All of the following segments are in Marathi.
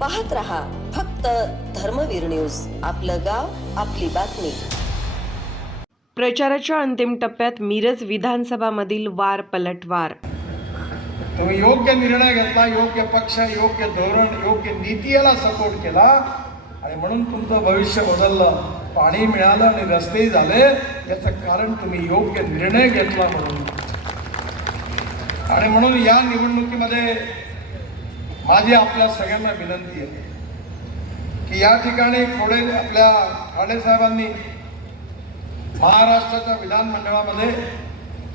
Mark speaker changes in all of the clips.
Speaker 1: पाहत रहा फक्त धर्मवीर न्यूज. आपलं गाव आपली बातमी.
Speaker 2: प्रचाराच्या अंतिम टप्प्यात मिरज विधानसभामधील वार पलटवार.
Speaker 3: तुम्ही योग्य निर्णय घेतला योग्य पक्ष योग्य धोरण योग्य नीती याला सपोर्ट केला. आणि म्हणून तुमचं भविष्य बदललं. पाणी मिळालं आणि रस्तेही झाले. याचं कारण तुम्ही योग्य निर्णय घेतला म्हणून. आणि म्हणून या निवडणुकीमध्ये माझी आपल्या सगळ्यांना विनंती आहे की या ठिकाणी थोडे आपल्या खाडे साहेबांनी महाराष्ट्राच्या विधानमंडळामध्ये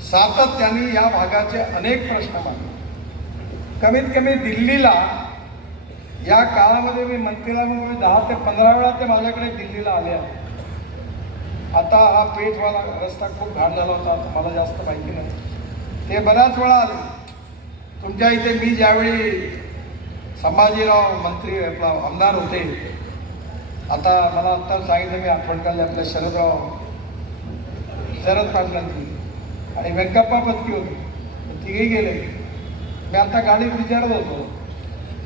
Speaker 3: सातत्याने या भागाचे अनेक प्रश्न मांडले. कमीत कमी दिल्लीला या काळामध्ये मी मंत्रीला मी दहा ते पंधरा वेळा ते माझ्याकडे दिल्लीला आले आहे. आता हा पेठवाला रस्ता खूप घाण झाला होता मला जास्त माहिती नाही. ते बऱ्याच वेळा आले. तुमच्या इथे मी ज्यावेळी संभाजीराव मंत्री आपला आमदार होते. आता मला आत्ता सांगितलं मी आठवण काढली आपल्या शरदराव शरद पाटलांची. आणि व्यंकप्पा पत्की होती. तिघे गेले. मी आता गाडीत विचारत होतो.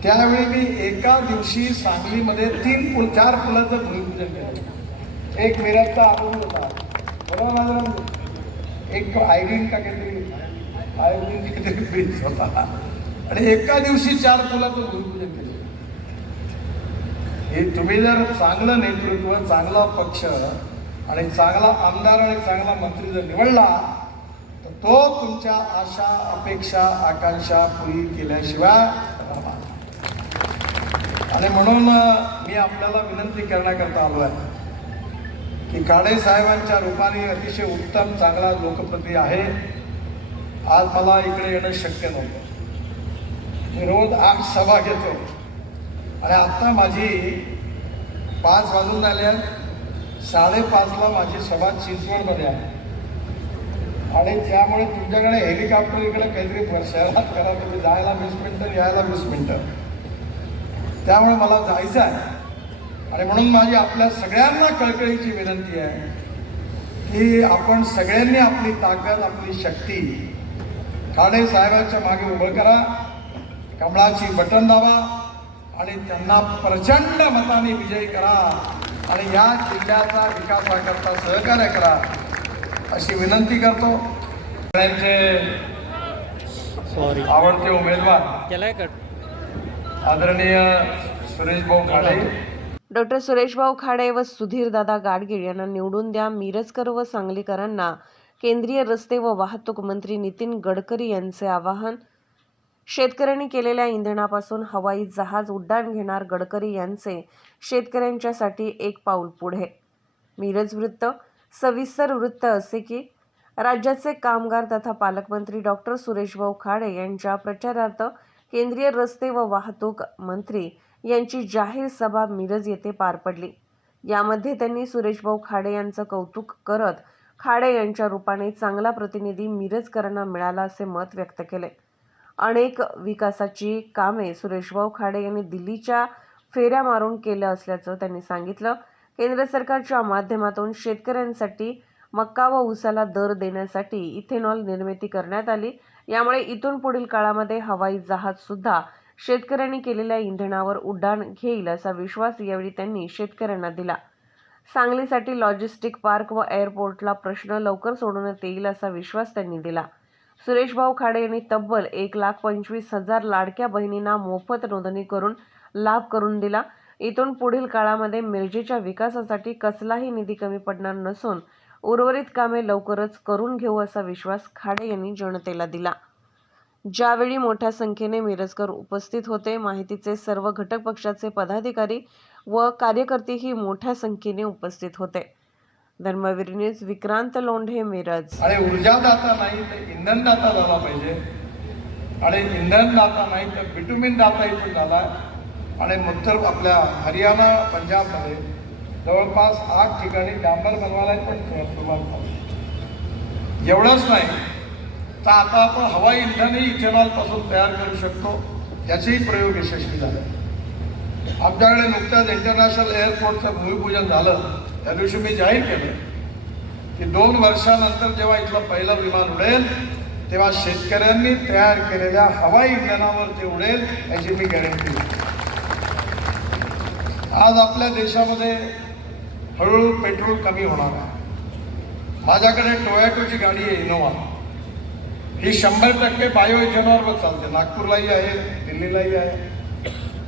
Speaker 3: त्यावेळी मी एका दिवशी सांगलीमध्ये तीन पुल चार पुलाचं भूमिपूजन केलं. एक मिरजचा आरोग्य होता. बरोबर माझं एक आयडीन का काहीतरी? आयडीन काहीतरी ब्रिज होता आणि एका दिवशी चार पुलाचं भूमिपूजन केलं. हे तुम्ही जर चांगलं नेतृत्व चांगला पक्ष आणि चांगला आमदार आणि चांगला मंत्री जर निवडला तर तो तुमच्या आशा अपेक्षा आकांक्षा पुरी केल्याशिवाय आणि म्हणून मी आपल्याला विनंती करण्याकरता आलो आहे की काळे साहेबांच्या रूपाने अतिशय उत्तम चांगला लोकप्रती आहे. आज मला इकडे येणं शक्य नव्हतं. मी रोज आठ सभा घेतो. आणि आत्ता माझी पाच वाजून झाल्या साडेपाचला माझी सभा चिंचवडमध्ये आहे. आणि त्यामुळे तुमच्याकडे हेलिकॉप्टर इकडे काहीतरी शहरात करा तुम्ही जायला वीस मिनटं यायला वीस मिनटं. त्यामुळे मला जायचं आहे. आणि म्हणून माझी आपल्या सगळ्यांना कळकळीची विनंती आहे की आपण सगळ्यांनी आपली ताकद आपली शक्ती ठाणे साहेबांच्या मागे उभं करा. कमळाची बटन दाबा आणि त्यांना प्रचंड मताने विजयी करा आणि या जिल्ह्याचा विकासाकरता सहकार्य करा अशी विनंती करतो.
Speaker 4: सॉरी
Speaker 3: आवडते उमेदवार.
Speaker 4: केलाय कट
Speaker 3: आदरणीय सुरेश भाऊ खाडे.
Speaker 2: डॉक्टर सुरेशभाऊ खाडे व सुधीरदादा गाडगीळ यांना निवडून द्या. मिरजकर व सांगलीकरांना केंद्रीय रस्ते व वाहतूक मंत्री नितीन गडकरी यांचे आवाहन. शेतकऱ्यांनी केलेल्या इंधनापासून हवाई जहाज उड्डाण घेणार गडकरी यांचे शेतकऱ्यांच्यासाठी एक पाऊल पुढे. मिरज वृत्त सविस्तर वृत्त असे की राज्याचे कामगार तथा पालकमंत्री डॉक्टर सुरेशभाऊ खाडे यांच्या प्रचारार्थ केंद्रीय रस्ते व वाहतूक मंत्री यांची जाहीर सभा मिरज येथे पार पडली. यामध्ये त्यांनी सुरेशभाऊ खाडे यांचं कौतुक करत खाडे यांच्या रूपाने चांगला प्रतिनिधी मिरजकरांना मिळाला असे मत व्यक्त केले. अनेक विकासाची कामे सुरेशभाऊ खाडे यांनी दिल्लीच्या फेऱ्या मारून केलं असल्याचं त्यांनी सांगितलं. केंद्र सरकारच्या माध्यमातून शेतकऱ्यांसाठी मक्का व ऊसाला दर देण्यासाठी इथेनॉल निर्मिती करण्यात आली. यामुळे इथून पुढील काळामध्ये हवाई जहाज सुद्धा शेतकऱ्यांनी केलेल्या इंधनावर उड्डाण घेईल असा विश्वास यावेळी त्यांनी शेतकऱ्यांना दिला. सांगलीसाठी लॉजिस्टिक पार्क व एअरपोर्टला प्रश्न लवकर सोडवण्यात येईल असा विश्वास त्यांनी दिला. सुरेशभाऊ खाडे यांनी तब्बल एक लाख पंचवीस हजार लाडक्या बहिणींना मोफत नोंदणी करून लाभ करून दिला. इथून पुढील काळामध्ये मिरजेच्या विकासासाठी कसलाही निधी कमी पडणार नसून उर्वरित कामे लवकरच करून घेऊ असा विश्वास खाडे यांनी जनतेला दिला. ज्यावेळी मोठ्या संख्येने मिरजकर उपस्थित होते माहितीचे सर्व घटक पक्षाचे पदाधिकारी व कार्यकर्तेही मोठ्या संख्येने उपस्थित होते. धर्मवीर न्यूज विक्रांत लोंढे मिरज.
Speaker 3: आणि ऊर्जादाता नाही तर इंधनदाता झाला पाहिजे. आणि इंधनदाता नाही तर बिटुमिन दाता इथून झाला. आणि उत्तर आपल्या हरियाणा पंजाबमध्ये जवळपास आठ ठिकाणी डांबर बनवायला पण सुरुवात झाली. एवढंच नाही तर आता आपण हवाई इंधनही इथेनॉलपासून तयार करू शकतो. याचेही प्रयोग यशस्वी झाले. आमच्याकडे नुकत्याच इंटरनॅशनल एअरपोर्टचं भूमिपूजन झालं. त्या दिवशी मी जाहीर केलं की दोन वर्षानंतर जेव्हा इथलं पहिलं विमान उडेल तेव्हा शेतकऱ्यांनी तयार केलेल्या हवाई इंधनावर ते उडेल याची मी गॅरंटी आज आपल्या देशामध्ये हळूहळू पेट्रोल कमी होणार आहे. माझ्याकडे टोयॅटोची गाडी आहे इनोवा. ही शंभर टक्के बायो इथेनॉलवर चालते. नागपूरलाही आहे दिल्लीलाही आहे.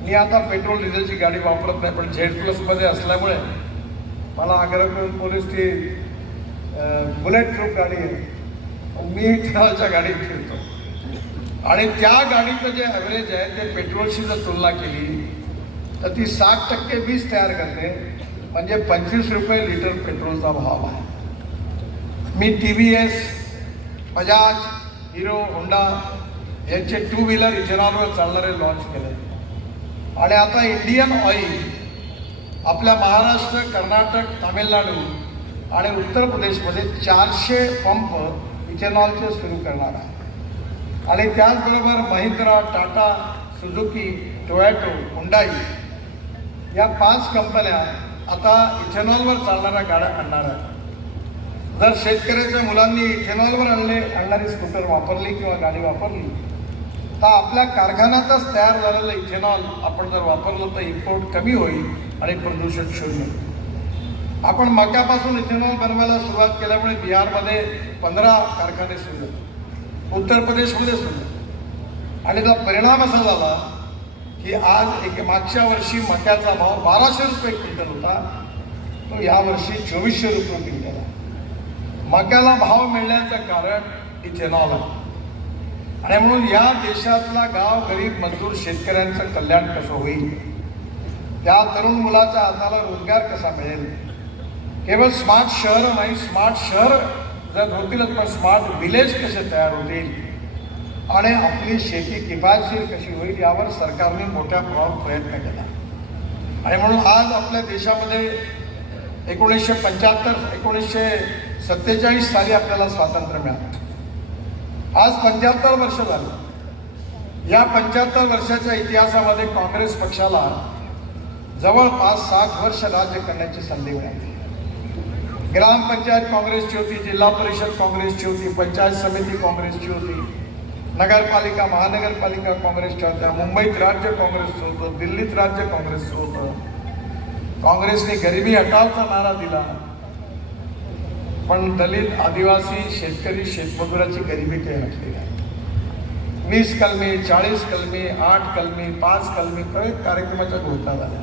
Speaker 3: मी आता पेट्रोल डिझेलची गाडी वापरत नाही पण झेड प्लसमध्ये असल्यामुळे मला आग्रह करून पोलीस ती बुलेट प्रूफ गाडी आहे मी इथेनॉलच्या गाडीत फिरतो. आणि त्या गाडीचं जे ॲव्हरेज आहे ते पेट्रोलशी जर तुलना केली तर ती साठ टक्के वीज तयार करते. म्हणजे पंचवीस रुपये लिटर पेट्रोलचा भाव आहे. मी T V S Bajaj Hero Honda यांचे टू व्हीलर इथेनॉलवर चालणारे लॉन्च केले. आणि आता इंडियन ऑइल आपल्या महाराष्ट्र कर्नाटक तामिळनाडू आणि उत्तर प्रदेशमध्ये चारशे पंप इथेनॉलचे सुरू करणार आहे. आणि त्याचबरोबर Mahindra Tata Suzuki Toyota Hyundai या पाच कंपन्या आता इथेनॉलवर चालणाऱ्या गाड्या आणणार आहेत. जर शेतकऱ्याच्या मुलांनी इथेनॉलवर आणले आणणारी स्कूटर वापरली किंवा गाडी वापरली तर आपल्या कारखान्यातच तयार झालेलं इथेनॉल आपण जर वापरलं तर इम्पोर्ट कमी होईल आणि प्रदूषण शून्य आपण मक्यापासून इथेनॉल बनवायला सुरुवात केल्यामुळे बिहारमध्ये पंधरा कारखाने सुरू झाले. उत्तर प्रदेशमध्ये सुरू आणि त्याचा परिणाम असा झाला की आज एक मागच्या वर्षी मक्याचा भाव बाराशे रुपये क्विंटल होता. तो यावर्षी चोवीसशे रुपये क्विंटल आहे. मक्याला भाव मिळण्याचं कारण इथेनॉल आहे. आणि म्हणून या देशातला गाव गरीब मजदूर शेतकऱ्यांचं कल्याण कसं होईल? त्या तरुण मुलाच्या हाताला रोजगार कसा मिळेल? केवळ स्मार्ट शहर नाही स्मार्ट शहर जर होतीलच पण स्मार्ट विलेज कसे तयार होतील? आणि आपली शेती किफायतशीर कशी होईल यावर सरकारने मोठ्या प्रमाणात प्रयत्न केला. आणि म्हणून आज आपल्या देशामध्ये एकोणीसशे पंच्याहत्तर एकोणीसशे सत्तेचाळीस साली आपल्याला स्वातंत्र्य मिळालं. आज पंच्याहत्तर वर्ष झाली. या पंच्याहत्तर वर्षाच्या इतिहासामध्ये काँग्रेस पक्षाला जवळपास सात वर्ष राज्य करण्याची संधी मिळाली. ग्रामपंचायत काँग्रेसची होती जिल्हा परिषद काँग्रेसची होती पंचायत समिती काँग्रेसची होती नगरपालिका महानगरपालिका काँग्रेसच्या होत्या मुंबईत राज्य काँग्रेसचं होतं दिल्लीत राज्य काँग्रेसचं होतं. काँग्रेसने गरिबी हटावचा नारा दिला. पण दलित आदिवासी शेतकरी शेतमजुराची गरिबी ते हटली नाही. वीस कलमी चाळीस कलमी आठ कलमी पाच कलमी काही कार्यक्रमाच्या घोषणा झाल्या.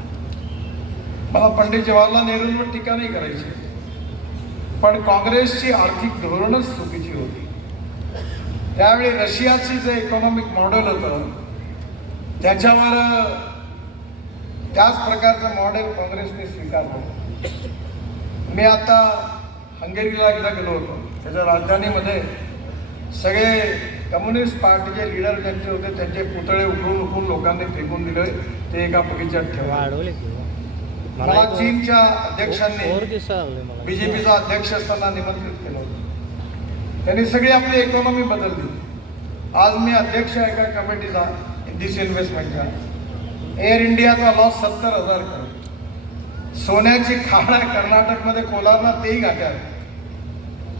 Speaker 3: मला पंडित जवाहरलाल नेहरूंवर टीका नाही करायची. पण काँग्रेसची आर्थिक धोरणच चुकीची होती. त्यावेळी रशियाची जे इकॉनॉमिक मॉडेल होतं त्याच्यावर त्याच प्रकारचं मॉडेल काँग्रेसने स्वीकारलं. मी आता हंगेरीला एकदा गेलो होतो. त्याच्या राजधानीमध्ये सगळे कम्युनिस्ट पार्टीचे लीडर ज्यांचे होते त्यांचे पुतळे उठवून उठवून लोकांनी फेकून दिले. ते एका बगीच्यात
Speaker 4: की हो?
Speaker 3: मला चीनच्या अध्यक्षांनी बीजेपीचा अध्यक्ष असताना निमंत्रित केलं होतं. त्यांनी सगळी आपली इकॉनॉमी बदलली. आज मी अध्यक्ष एका कमिटीचा दिस इन्व्हेस्टमेंटचा. एअर इंडियाचा लॉस सत्तर हजार सोन्याची खाण आहे कर्नाटकमध्ये कोलारला तेही घाट्यात.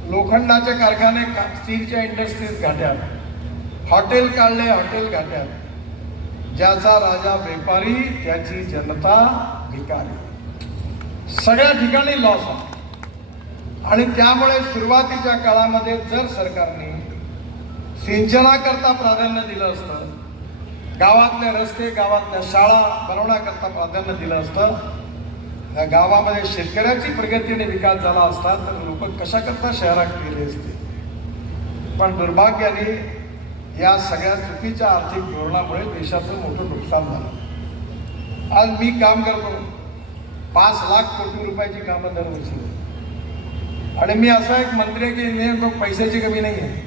Speaker 3: लोखंडाचे कारखाने का- स्टीलच्या इंडस्ट्रीज घाट्यात. हॉटेल काढले हॉटेल घाट्यात. ज्याचा राजा व्यापारी त्याची जनता भिकारी. सगळ्या ठिकाणी लॉस आहे आणि त्यामुळे सुरुवातीच्या काळामध्ये जर सरकारने सिंचनाकरता प्राधान्य दिलं असतं गावातले रस्ते गावातल्या शाळा बनवण्याकरता प्राधान्य दिलं असतं त्या गावामध्ये शेतकऱ्याची प्रगतीने विकास झाला असता तर लोक कशाकरता शहरात गेले असते? पण दुर्भाग्याने या सगळ्या चुकीच्या आर्थिक धोरणामुळे देशाचं मोठं नुकसान झालं. आज मी काम करतो. पाच लाख कोटी रुपयाची कामं दरवर्षी आणि मी असा एक मंत्री आहे की नेमकं पैशाची कमी नाही है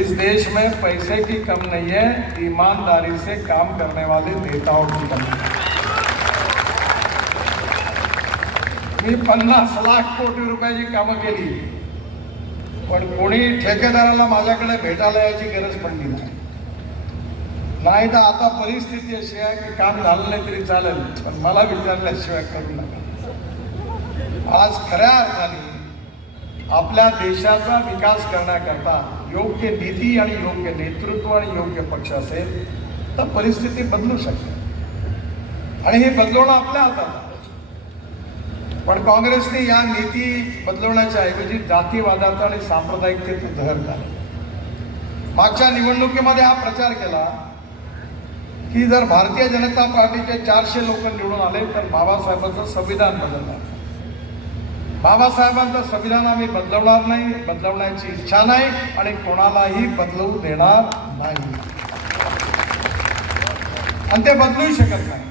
Speaker 3: इस देश में पैसे की कम नहीं है ईमानदारी से काम करने वाले नेताओं की कमी है मी पन्नास लाख कोटी रुपयाची कामं केली. पण कोणी ठेकेदाराला माझ्याकडे भेटायला यायची गरज पडली नाही. नाही तर आता परिस्थिती अशी आहे की काम झालं नाही तरी चालेल पण मला विचारल्याशिवाय करू नका. आज खऱ्या अर्थाने आपल्या देशाचा विकास करण्याकरता योग्य निधी आणि योग्य नेतृत्व आणि योग्य पक्ष असेल तर परिस्थिती बदलू शकते. आणि हे बदलवणं आपल्या हातात आहे. पण काँग्रेसने या नीती बदलवण्याच्या ऐवजी जातीवादाचा आणि सांप्रदायिकतेचं जहर झालं मागच्या निवडणुकीमध्ये हा प्रचार केला की जर भारतीय जनता पार्टीचे चारशे लोक निवडून आले तर बाबासाहेबांचं संविधान बदलणार. बाबासाहेबांचं संविधान आम्ही बदलवणार नाही बदलवण्याची इच्छा नाही आणि कोणालाही बदलवू देणार नाही. आणि ते बदलूही शकत नाही.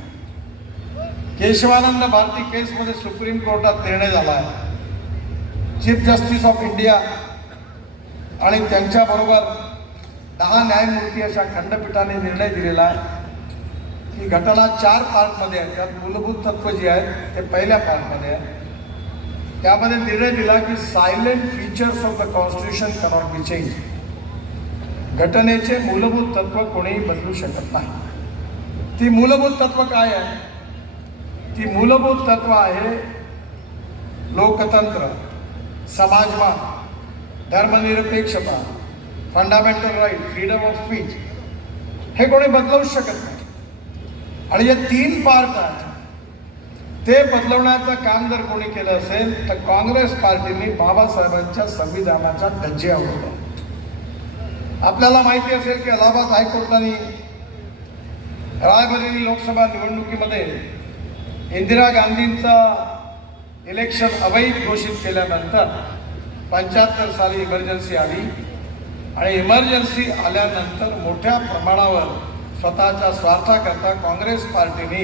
Speaker 3: केशवानंद भारती केसमध्ये सुप्रीम कोर्टात निर्णय झाला आहे. चीफ जस्टिस ऑफ इंडिया आणि त्यांच्याबरोबर दहा न्यायमूर्ती अशा खंडपीठाने निर्णय दिलेला आहे. की घटना चार पार्टमध्ये आहे. त्यात मूलभूत तत्व जी आहेत ते पहिल्या पार्टमध्ये आहे. त्यामध्ये निर्णय दिला की salient features of the constitution cannot be change घटनेचे मूलभूत तत्व कोणीही बदलू शकत नाही. ती मूलभूत तत्व काय आहे? ती मूलभूत तत्व आहे लोकतंत्र समाजवाद धर्मनिरपेक्षता fundamental right freedom of speech हे कोणी बदलवू शकत नाही. आणि जे तीन पार्ट आहेत. ते बदलवण्याचं काम जर कोणी केलं असेल तर काँग्रेस पार्टीने बाबासाहेबांच्या संविधानाच्या धज्जे आवडल्या आपल्याला माहिती असेल की अलाहाबाद हायकोर्टाने रायबरेली लोकसभा निवडणुकीमध्ये इंदिरा गांधींचा इलेक्शन अवैध घोषित केल्यानंतर पंच्याहत्तर साली इमर्जन्सी आली. आणि इमर्जन्सी आल्यानंतर मोठ्या प्रमाणावर स्वतःच्या स्वार्थाकरता काँग्रेस पार्टीने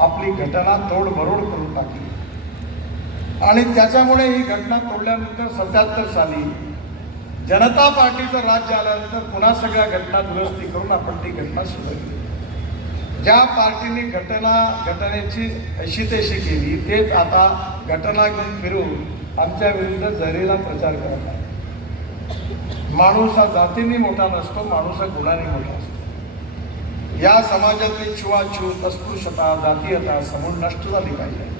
Speaker 3: आपली घटना तोडमरोड करून टाकली. आणि त्याच्यामुळे ही घटना तोडल्यानंतर सत्याहत्तर साली जनता पार्टीचं राज्य आल्यानंतर पुन्हा सगळ्या घटना दुरुस्ती करून आपण ती घटना सुधारली ज्या पार्टीने घटना घटनेची अशी तशी केली तेच आता घटना घेऊन फिरून आमच्या विरुद्ध जहरीला प्रचार करत आहे माणूस हा जातीने मोठा नसतो माणूस हा गुणाने मोठा असतो. या समाजातली छुवाछूत अस्पृश्यता जातीयता समूळ नष्ट झाली पाहिजे.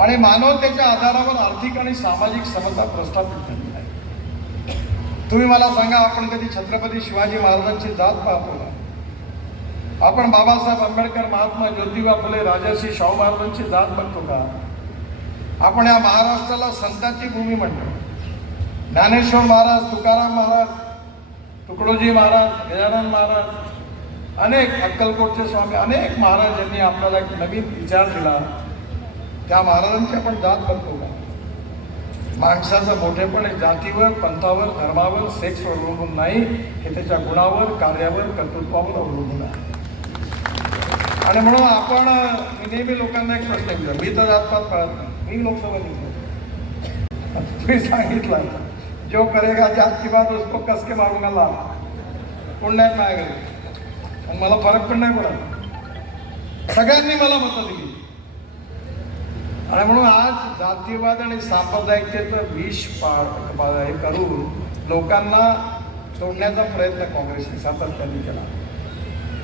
Speaker 3: आणि मानवतेच्या आधारावर आर्थिक आणि सामाजिक समता प्रस्थापित झाली आहे तुम्ही मला सांगा आपण कधी छत्रपती शिवाजी महाराजांची जात पाहतो? आपण बाबासाहेब आंबेडकर महात्मा ज्योतिबा फुले राजाशी शाहू महाराजांची जात बघतो का? आपण या महाराष्ट्राला संतांची भूमी म्हणतो. ज्ञानेश्वर महाराज तुकाराम महाराज तुकडोजी महाराज गजानन महाराज अनेक अक्कलकोटचे स्वामी अनेक महाराज यांनी आपल्याला एक नवीन विचार दिला. त्या महाराजांची आपण जात बघतो का? माणसाचं मोठेपण जातीवर पंथावर धर्मावर सेक्सवर अवलंबून नाही. हे त्याच्या गुणावर कार्यावर कर्तृत्वावर अवलंबून आहे. आणि म्हणून आपण मी नेहमी लोकांना एक प्रश्न विचार मी तर जातपात पाळत नाही. मी लोकसभा निवडून तुम्ही सांगितलं. जो करेगा जात की बात उसको कस के मारूंगा लाल? पुण्यात नाही गेले आणि मला फरक पण नाही पडत. सगळ्यांनी मला मतं दिली. आणि म्हणून आज जातीवाद आणि सांप्रदायिकतेचं विष पाळ हे करून लोकांना सोडण्याचा प्रयत्न काँग्रेसने सातत्याने केला.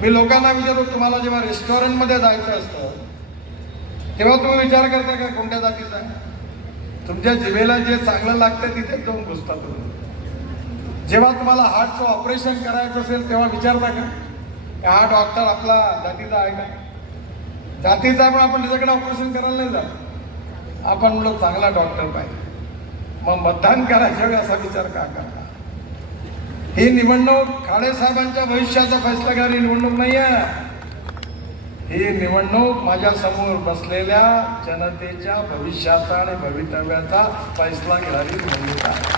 Speaker 3: मी लोकांना विचारतो तुम्हाला जेव्हा रेस्टॉरंटमध्ये जायचं असतं तेव्हा तुम्ही विचार करता का कोणत्या जातीचा तुमच्या जिभेला जे चांगलं लागतं तिथेच जाऊन घुसता तुम्ही. जेव्हा तुम्हाला हार्टचं ऑपरेशन करायचं असेल तेव्हा विचारता का? की हा डॉक्टर आपला जातीचा आहे का? जातीचा पण आपण त्याच्याकडे ऑपरेशन करायला नाही जात. आपण म्हणलो चांगला डॉक्टर पाहिजे. मग मतदान करायच्या वेळी असा विचार का करा ही निवडणूक खाडे साहेबांच्या भविष्याचा फैसला घेणारी निवडणूक नाही आहे ही निवडणूक माझ्यासमोर बसलेल्या जनतेच्या भविष्याचा आणि भवितव्याचा फैसला घेणारी निवडणूक आहे.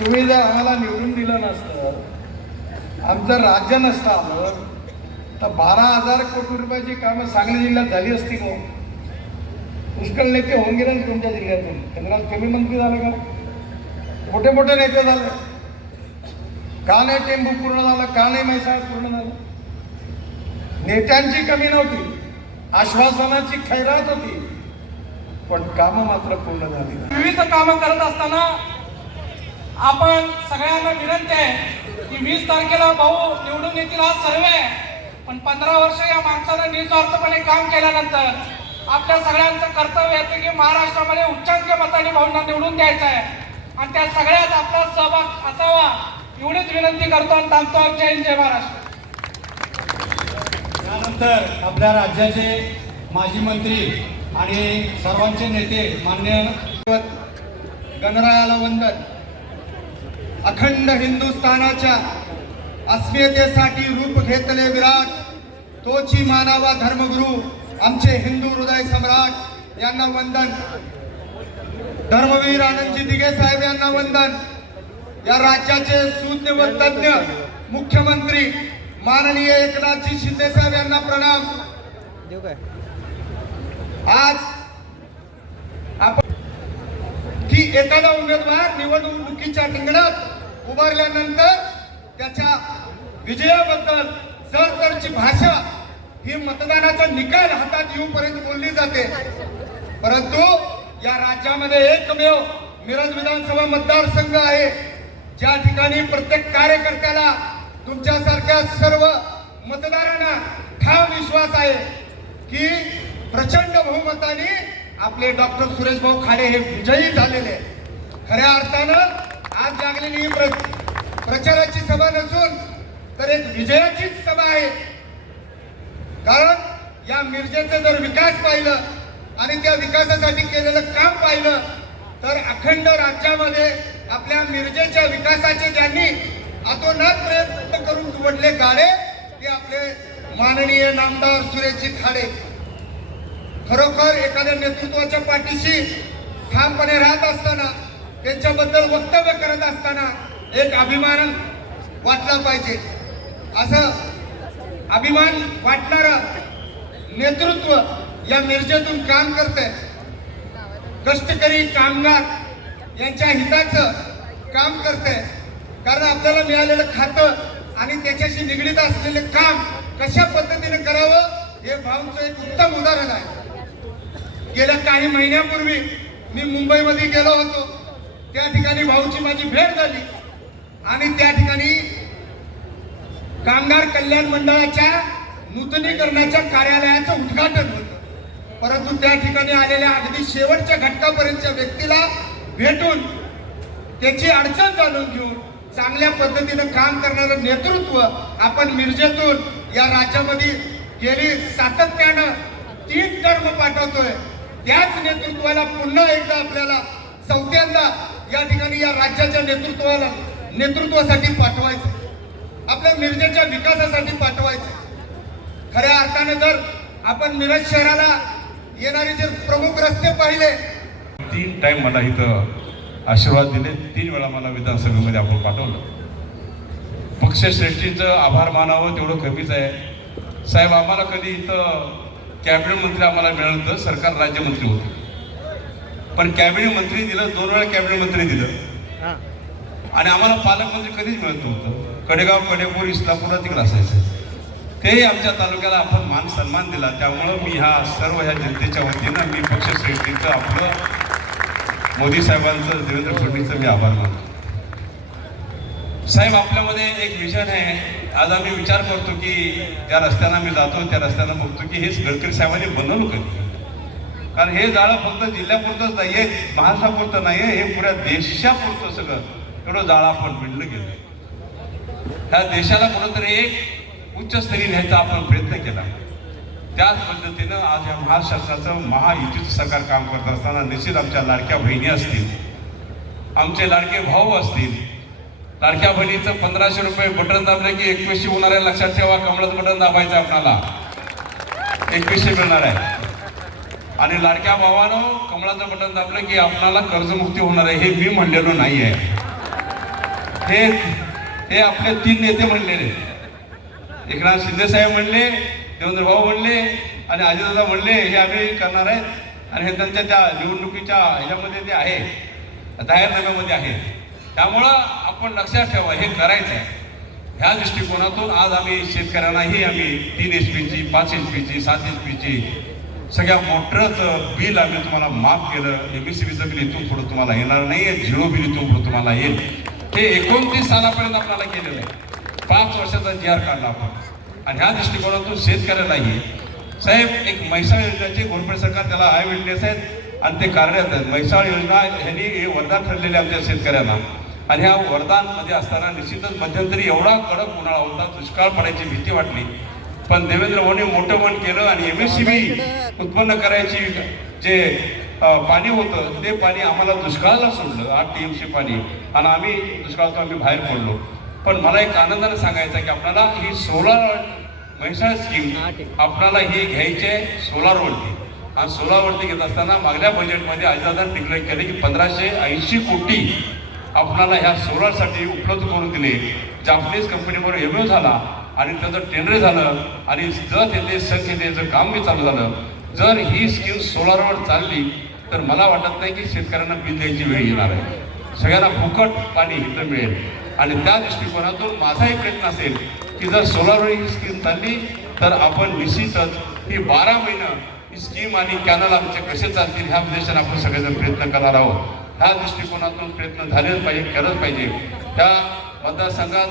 Speaker 3: तुम्ही जर आम्हाला निवडून दिलं नसतं आमचं राज्य नसतं आलं तर बारा हजार कोटी रुपयाची कामं सांगली जिल्ह्यात झाली असती का पुष्कळ नेते होऊन गेले ना तुमच्या जिल्ह्यातून. त्यांना कमी मंत्री झाले का? मोठे मोठे नेते झाले. का नाही टेंबू पूर्ण झालं? का नाही म्हैसाळ पूर्ण झालं? नेत्यांची कमी नव्हती. आश्वासनाची खैरात होती. पण कामं मात्र पूर्ण झाली.
Speaker 5: विविध कामं करत असताना आपण सगळ्यांना विनंती आहे की वीस तारखेला भाऊ निवडून येतील हा सर्वे. आहे पण पंधरा वर्ष या माणसानं निस्वार्थपणे काम केल्यानंतर आपल्या सगळ्यांचं कर्तव्य येतं की महाराष्ट्रामध्ये उच्चांक मताने भाऊंना निवडून द्यायचं आहे. आणि त्या सगळ्यात आपला सहभाग असावा. एवढीच विनंती करतो आणि थांबतो जय हिंद, जय महाराष्ट्र.
Speaker 6: त्यानंतर आपल्या राज्याचे माजी मंत्री आणि सर्वांचे नेते मान्य
Speaker 7: गणरायाला वंदन. अखंड हिंदुस्थानाच्या अस्मितेसाठी रूप घेतले विराट तोची मानावा धर्मगुरु आमचे हिंदू हृदय सम्राट यांना वंदन. धर्मवीर आनंदजी दिघे साहेब यांना वंदन. या राज्याचे सुज्ञ व तज्ञ मुख्यमंत्री माननीय एकनाथजी शिंदे साहेब यांना प्रणाम. आज आपण की एखादा उमेदवार निवडणुकीच्या रिंगणात उभारल्यानंतर त्याच्या विजयाबद्दल जरतरची भाषा ही मतदानाचा निकाल हातात येऊपर्यंत बोलली जाते. परंतु या राज्यामध्ये एकमेव मिरज विधानसभा मतदारसंघ आहे. ज्या ठिकाणी प्रत्येक कार्यकर्त्याला तुमच्यासारख्या सर्व मतदारांना ठाम विश्वास आहे की प्रचंड बहुमताने आपले डॉक्टर सुरेश भाऊ खाडे हे विजयी झालेले खऱ्या अर्थानं आज लागलेली ही प्र- प्रचाराची सभा नसून तर एक विजयाचीच सभा आहे. कारण या मिरजेचा जर विकास पाहिलं आणि त्या विकासासाठी केलेलं काम पाहिलं तर अखंड राज्यामध्ये आपल्या मिरजेच्या विकासाचे ज्यांनी अतोनात प्रयत्न करून निवडले गाडे ते आपले माननीय नामदार सुरेशजी खाडे. खरोखर एखाद्या नेतृत्वाच्या पाठीशी ठामपणे राहत असताना त्यांच्याबद्दल वक्तव्य करत असताना एक अभिमान वाटला पाहिजे. असं अभिमान वाटणारं नेतृत्व या मिरजेतून काम करते कष्टकरी कामगार यांच्या हिताचं काम करते कारण आपल्याला मिळालेलं खातं आणि त्याच्याशी निगडीत असलेले काम कशा पद्धतीने करावं हे भाऊंचं एक उत्तम उदाहरण आहे. गेल्या काही महिन्यापूर्वी मी मुंबईमध्ये गेलो होतो. त्या ठिकाणी भाऊची माझी भेट झाली. आणि त्या ठिकाणी कामगार कल्याण मंडळाच्या नूतनीकरणाच्या कार्यालयाचं उद्घाटन होतं. परंतु त्या ठिकाणी आलेल्या अगदी शेवटच्या घटकापर्यंतच्या व्यक्तीला भेटून त्याची अडचण जाणून घेऊन चांगल्या पद्धतीनं काम करणारं नेतृत्व आपण मिरजेतून या राज्यामध्ये गेली सातत्यानं तीन टर्म पाठवतोय. त्याच नेतृत्वाला पुन्हा एकदा आपल्याला चौथ्यांदा या ठिकाणी या राज्याच्या नेतृत्वाला नेतृत्वासाठी पाठवायचं. आपल्या मिरजेच्या विकासासाठी पाठवायचं. खऱ्या अर्थाने जर आपण मिरज शहराला येणारे जे प्रमुख रस्ते पाहिले
Speaker 8: तीन टाइम मला इथं आशीर्वाद दिले. तीन वेळा मला विधानसभेमध्ये आपण पाठवलं. पक्षश्रेष्ठींचं आभार मानावं तेवढं कमीच आहे. साहेब आम्हाला कधी इथं कॅबिनेट मंत्री आम्हाला मिळालं होतं सरकार राज्यमंत्री होते. पण कॅबिनेट मंत्री दिलं दोन वेळा कॅबिनेट मंत्री दिलं. आणि आम्हाला पालकमंत्री कधीच मिळत नव्हतं. कडेगाव कडेपूर इस्लापूर तिकडे असायचं. तेही आमच्या तालुक्याला आपण मान सन्मान दिला त्यामुळं मी ह्या सर्व ह्या जनतेच्या वतीनं मी पक्षश्रेष्ठीचं आपलं मोदी साहेबांचं देवेंद्र फडणवीसचं मी आभार मानतो. साहेब आपल्यामध्ये एक विजन आहे. आज आम्ही विचार करतो की त्या रस्त्यानं मी जातो त्या रस्त्यानं बघतो की हेच गडकरी साहेबांनी बनवलं कधी? कारण हे जाळं फक्त जिल्ह्यापुरतंच नाही आहे महाराष्ट्रापुरतं नाही आहे हे पुऱ्या देशापुरतं सगळं. एवढं जाळं आपण विणलं गेलं. ह्या देशाला कुठंतरी एक उच्चस्तरीय न्यायचा आपण प्रयत्न केला. त्याच पद्धतीनं आज या महाराष्ट्राचं महायुतीचं सरकार काम करत असताना निश्चित आमच्या लाडक्या बहिणी असतील आमचे लाडके भाऊ असतील लाडक्या बहिणीचं पंधराशे रुपये बटन दाबले की एकवीसशे होणार आहे लक्षात ठेवा कमळाचं बटन दाबायचं आपणाला. एकवीसशे मिळणार आहे. आणि लाडक्या भावानं कमळाचं बटन दाबलं की आपणाला कर्जमुक्ती होणार आहे हे मी म्हणलेलो नाही आहे हे हे आपले तीन नेते म्हणलेले एकनाथ शिंदे साहेब म्हणले देवेंद्र भाऊ म्हणले आणि अजितदादा म्हणले हे आम्ही करणार आहेत. आणि हे त्यांच्या त्या निवडणुकीच्या ह्याच्यामध्ये ते आहे. जाहीरनाम्यामध्ये आहे. त्यामुळं आपण लक्षात ठेवा हे करायचं आहे. ह्या दृष्टिकोनातून आज आम्ही शेतकऱ्यांनाही आम्ही तीन एच पीची पाच एच पीची सात एच पीची सगळ्या मोटरचं बिल आम्ही तुम्हाला माफ केलं. एम एस बीचं बिल इथून पुढं तुम्हाला येणार नाही आहे झिरो बिल इथून पुढं तुम्हाला येईल. हे एकोणतीस सालापर्यंत आपल्याला केलेलं आहे. पाच वर्षाचा जी आर काढला आपण. आणि ह्या दृष्टिकोनातून शेतकऱ्यालाही साहेब एक म्हैसाळ योजनेचे गव्हर्नमेंट सरकार त्याला आय विटनेस आहेत आणि ते कार्यरत आहेत. म्हैसाळ योजना ह्यांनी हे वरदान ठरलेले आमच्या शेतकऱ्यांना. आणि ह्या वरदानमध्ये असताना निश्चितच मध्यंतरी एवढा कडक उन्हाळा होता दुष्काळ पडायची भीती वाटली. पण देवेंद्र भाऊने मोठं मन केलं आणि एम एस सी बी उत्पन्न करायची जे पाणी होतं ते पाणी आम्हाला दुष्काळाला सोडलं आठ टी एम सी पाणी. आणि आम्ही दुष्काळातून आम्ही बाहेर पडलो. पण मला एक आनंदाने सांगायचं की आपल्याला ही सोलार म्हैसाळ स्कीम आपल्याला ही घ्यायची आहे सोलारवरती. आणि सोलारवरती घेत असताना मागल्या बजेटमध्ये अजितदादा डिक्लेअर केले की पंधराशे ऐंशी कोटी आपणाला ह्या सोलारसाठी उपलब्ध करून दिले. जापनीज कंपनीबरोबर एम झाला आणि त्याचं टेंडर झालं. आणि जर तेथे संख्येचं काम बी चालू झालं जर ही स्कीम सोलारवर चालली तर मला वाटत नाही की शेतकऱ्यांना बिल द्यायची वेळ येणार आहे. सगळ्यांना फुकट पाणी इथं मिळेल. आणि त्या दृष्टिकोनातून माझाही प्रयत्न असेल की जर सोलार ही स्कीम चालली तर आपण निश्चितच ही बारा महिनं ही स्कीम आणि कॅनल आमचे कसे चालतील ह्या उद्देशाने आपण सगळेजण प्रयत्न करणार आहोत. ह्या दृष्टिकोनातून प्रयत्न झालेच पाहिजे केलंच पाहिजे. त्या मतदारसंघात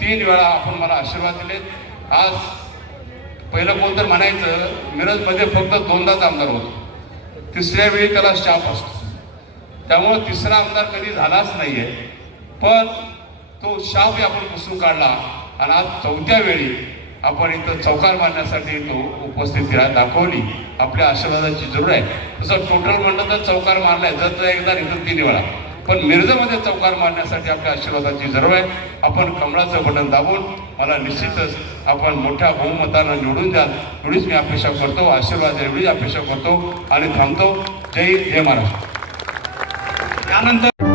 Speaker 8: तीन वेळा आपण मला आशीर्वाद दिले आज पहिलं कोण तर म्हणायचं मिरजमध्ये फक्त दोनदाच आमदार होतो. तिसऱ्या वेळी त्याला शाप असतो. त्यामुळं तिसरा आमदार कधी झालाच नाही आहे पण तो शाप आपण पुसून काढला. आणि आज चौथ्या वेळी आपण इथं चौकार मारण्यासाठी तो उपस्थिती रा- दाखवली. आपल्या आशीर्वादाची जरूर आहे. तसं टोटल म्हणलं तर चौकार मारलाय. जर तर एकदा इथं तीन वेळा. पण मिरजमध्ये चौकार मारण्यासाठी आपल्या आशीर्वादाची जरूर आहे. आपण कमळाचं बटन दाबून मला निश्चितच आपण मोठ्या बहुमतानं निवडून द्याल एवढीच मी अपेक्षा करतो. आशीर्वाद एवढीच अपेक्षा करतो. आणि थांबतो. जय जय महाराष्ट्र.
Speaker 6: त्यानंतर